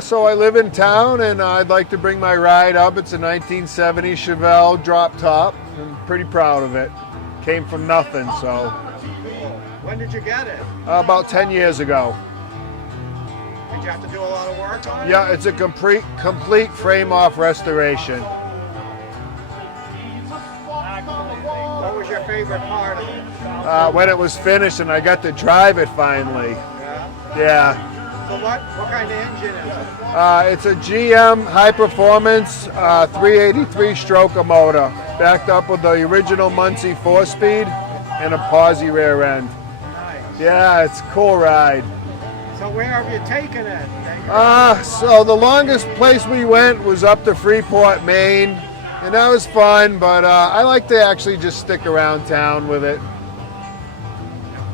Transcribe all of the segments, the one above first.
So I live in town, and I'd like to bring my ride up. It's a 1970 Chevelle drop top. I'm pretty proud of it. Came from nothing, so. When did you get it? About 10 years ago. Did you have to do a lot of work on it? Yeah, it's a complete frame-off restoration. What was your favorite part of it? When it was finished and I got to drive it finally. Yeah? Yeah. So what kind of engine is it? It's a GM high-performance 383 stroker motor, backed up with the original Muncie 4-speed and a Posse rear end. Nice. Yeah, it's a cool ride. So where have you taken it? So the longest place we went was up to Freeport, Maine, and that was fun, but I like to actually just stick around town with it.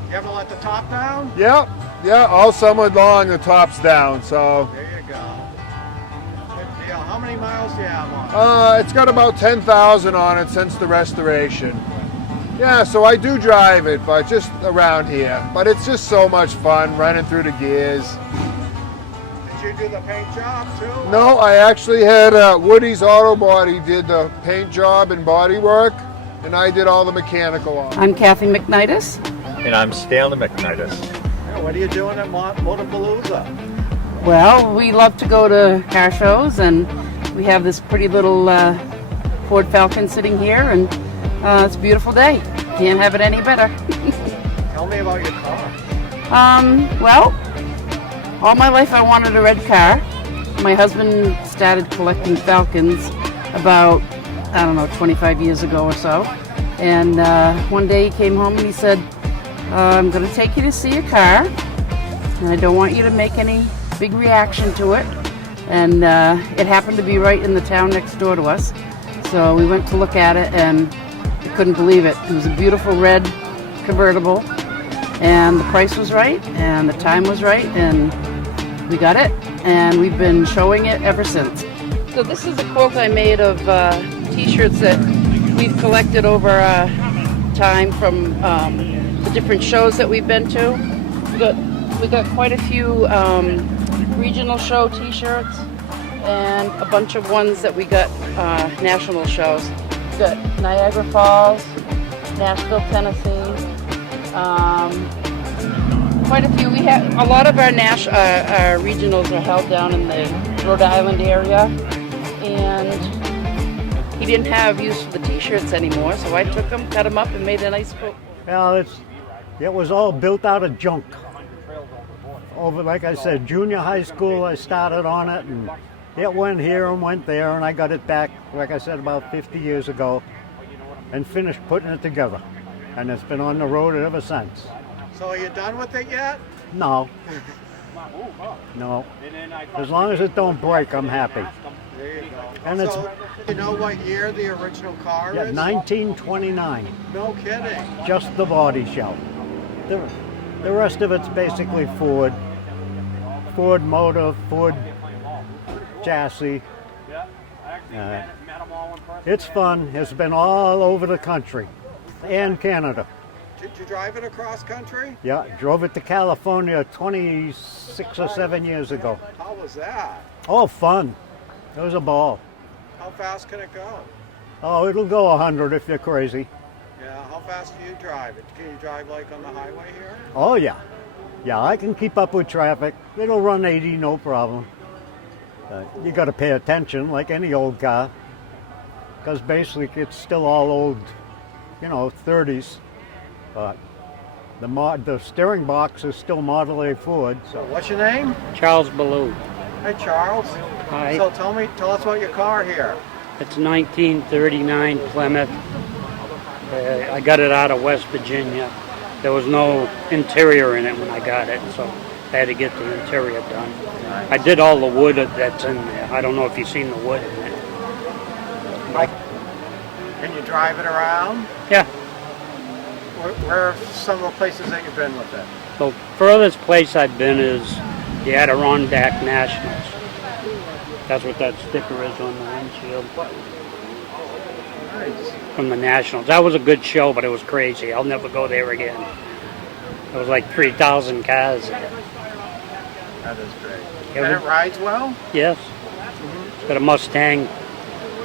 You ever let the top down? Yep, yeah, all summer long the top's down, so. There you go. Good deal. How many miles do you have on it? It's got about 10,000 on it since the restoration. Yeah, so I do drive it, but just around here. But it's just so much fun running through the gears. Did you do the paint job too? No, I actually had Woody's Auto Body did the paint job and body work, and I did all the mechanical on it. I'm Kathy McNitus. And I'm Stanley McNitus. Yeah, what are you doing at Motorpalooza? Well, we love to go to car shows, and we have this pretty little Ford Falcon sitting here, and it's a beautiful day. Can't have it any better. Tell me about your car. Well, all my life I wanted a red car. My husband started collecting Falcons about, 25 years ago or so. And one day he came home and he said, I'm going to take you to see a car, and I don't want you to make any big reaction to it. And it happened to be right in the town next door to us. So we went to look at it, and I couldn't believe it. It was a beautiful red convertible, and the price was right, and the time was right, and we got it, and we've been showing it ever since. So this is a quote I made of t-shirts that we've collected over time from the different shows that we've been to. We got quite a few regional show t-shirts and a bunch of ones that we got national shows. We got Niagara Falls, Nashville, Tennessee. Quite a few. We have a lot of our regionals are held down in the Rhode Island area, and he didn't have use for the t-shirts anymore, so I took them, cut them up, and made a nice quote. Well, it was all built out of junk. Over, like I said, junior high school, I started on it, and it went here and went there, and I got it back, like I said, about 50 years ago, and finished putting it together. And it's been on the road ever since. So are you done with it yet? No. No. As long as it don't break, I'm happy. There you go. And so, it's, you know what year the original car yeah, is? 1929. No kidding. Just the body shell. The rest of it's basically Ford. Ford motor, Ford chassis. It's fun. It's been all over the country and Canada. Did you drive it across country? Yeah, drove it to California 26 or 7 years ago. How was that? Oh, fun. It was a ball. How fast can it go? Oh, it'll go 100 if you're crazy. Yeah, how fast do you drive it? Can you drive like on the highway here? Oh, yeah. Yeah, I can keep up with traffic. It'll run 80, no problem. You got to pay attention like any old car, because basically it's still all old, 30s. But the steering box is still Model A Ford. So. What's your name? Charles Ballou. Hey, Charles. Hi. So tell us about your car here. It's 1939 Plymouth. I got it out of West Virginia. There was no interior in it when I got it, so I had to get the interior done. I did all the wood that's in there. I don't know if you've seen the wood in it. Can you drive it around? Yeah. Where are some of the places that you've been with it? The furthest place I've been is the Adirondack Nationals. That's what that sticker is on the windshield. Nice. From the Nationals. That was a good show, but it was crazy. I'll never go there again. It was like 3,000 cars there. That is great. And it rides well? Yes. It's got a Mustang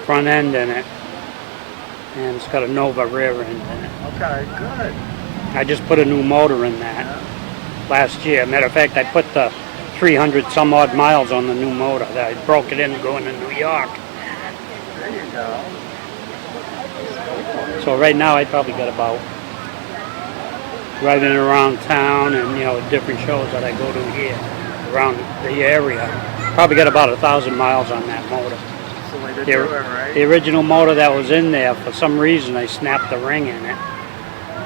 front end in it, and it's got a Nova rear end in it. Okay, good. I just put a new motor in that last year. Matter of fact, I put the 300 some odd miles on the new motor. I broke it in going to New York. There you go. So right now I probably got about, driving around town and, you know, different shows that I go to here around the area, probably got about 1,000 miles on that motor. That's the way to The, do it, right? the original motor that was in there, for some reason I snapped the ring in it.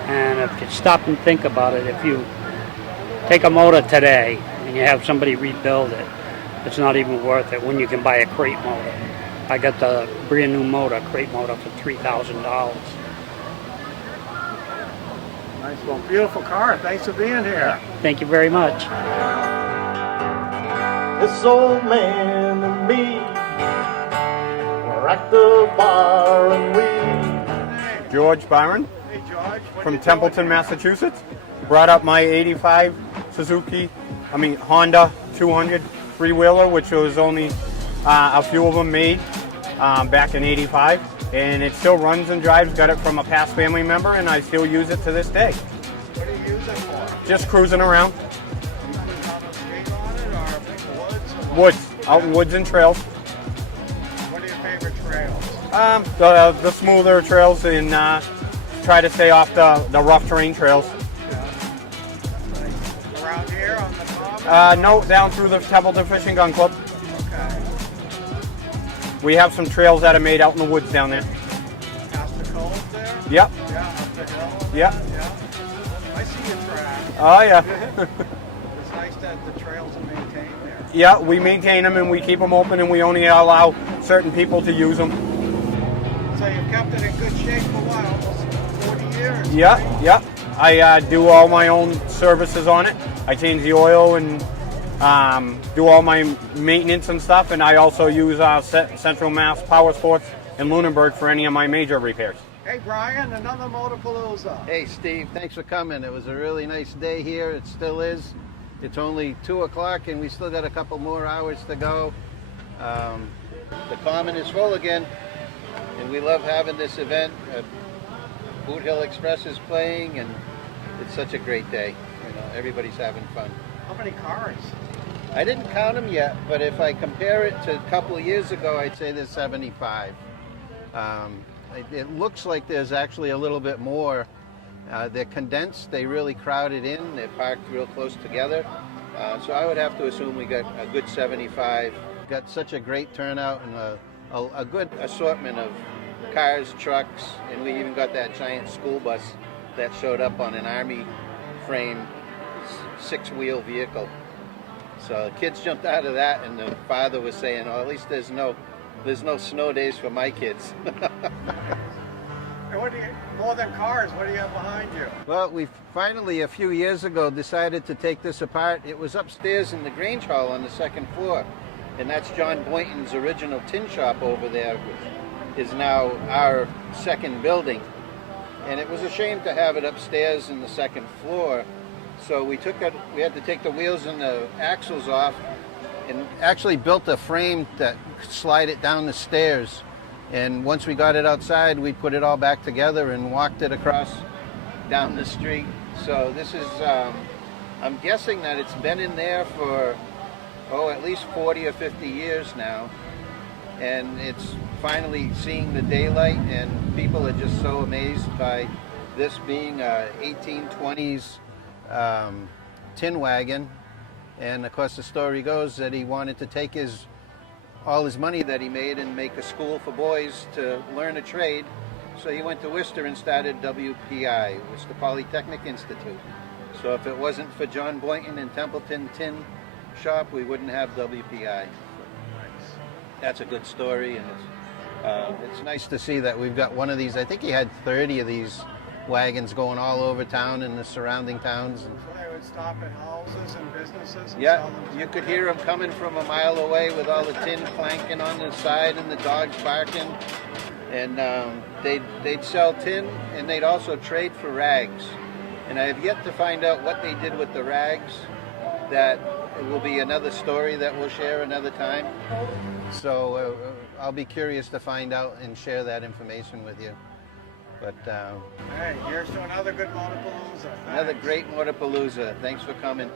And if you stop and think about it, if you take a motor today and you have somebody rebuild it, it's not even worth it when you can buy a crate motor. I got the brand new motor, crate motor, for $3,000. Nice, well, beautiful car. Thanks for being here. Thank you very much. This old man and me were at the bar and we George Byron Hey, George. What from you Templeton, doing? Massachusetts. Brought up my 85 Honda 200 three-wheeler, which was only a few of them made back in 85. And it still runs and drives. Got it from a past family member, and I still use it to this day. What do you use it for? Just cruising around. You put on a skate on it or big woods? Or what? Woods, out in woods and trails. What are your favorite trails? The smoother trails, and try to stay off the rough terrain trails. Around here on the common? No, down through the Templeton Fishing Gun Club. Okay. We have some trails that are made out in the woods down there. Past the cove there? Yep. Yeah, up the hill. Yep. Yeah. I see your track. Oh yeah. It's nice that the trails are maintained there. Yeah, we maintain them and we keep them open, and we only allow certain people to use them. So you've kept it in good shape for what, almost 40 years? Yeah, right? yeah. I do all my own services on it. I change the oil and do all my maintenance and stuff, and I also use Central Mass Power Sports in Lunenburg for any of my major repairs. Hey Brian, another Motorpalooza. Hey Steve, thanks for coming. It was a really nice day here. It still is. It's only 2 o'clock and we still got a couple more hours to go. The Common is full again, and we love having this event. Boot Hill Express is playing, and it's such a great day. You know, everybody's having fun. How many cars? I didn't count them yet, but if I compare it to a couple of years ago, I'd say there's 75. It looks like there's actually a little bit more. They're condensed, they really crowded in, they're parked real close together. So I would have to assume we got a good 75. Got such a great turnout and a good assortment of cars, trucks, and we even got that giant school bus that showed up on an Army frame 6-wheel vehicle. So the kids jumped out of that, and the father was saying, "Oh, at least there's no snow days for my kids." And what do you, more than cars, what do you have behind you? Well, we finally, a few years ago, decided to take this apart. It was upstairs in the Grange Hall on the 2nd floor, and that's John Boynton's original tin shop over there, which is now our second building. And it was a shame to have it upstairs in the 2nd floor, so we had to take the wheels and the axles off and actually built a frame that slide it down the stairs. And once we got it outside, we put it all back together and walked it across down the street. So this is, I'm guessing that it's been in there for, at least 40 or 50 years now. And it's finally seeing the daylight, and people are just so amazed by this being a 1820s tin wagon. And of course the story goes that he wanted to take all his money that he made and make a school for boys to learn a trade. So he went to Worcester and started WPI, Worcester Polytechnic Institute. So if it wasn't for John Boynton and Templeton Tin Shop, we wouldn't have WPI. That's a good story, and it's nice to see that we've got one of these. I think he had 30 of these wagons going all over town and the surrounding towns. So they would stop at houses and businesses and Yeah, sell them? you could hear them coming from a mile away with all the tin clanking on the side and the dogs barking. And they'd sell tin, and they'd also trade for rags. And I have yet to find out what they did with the rags that will be another story that we'll share another time. So I'll be curious to find out and share that information with you. But Hey, here's to another good Motorpalooza. another Thanks. great Motorpalooza. Thanks for coming.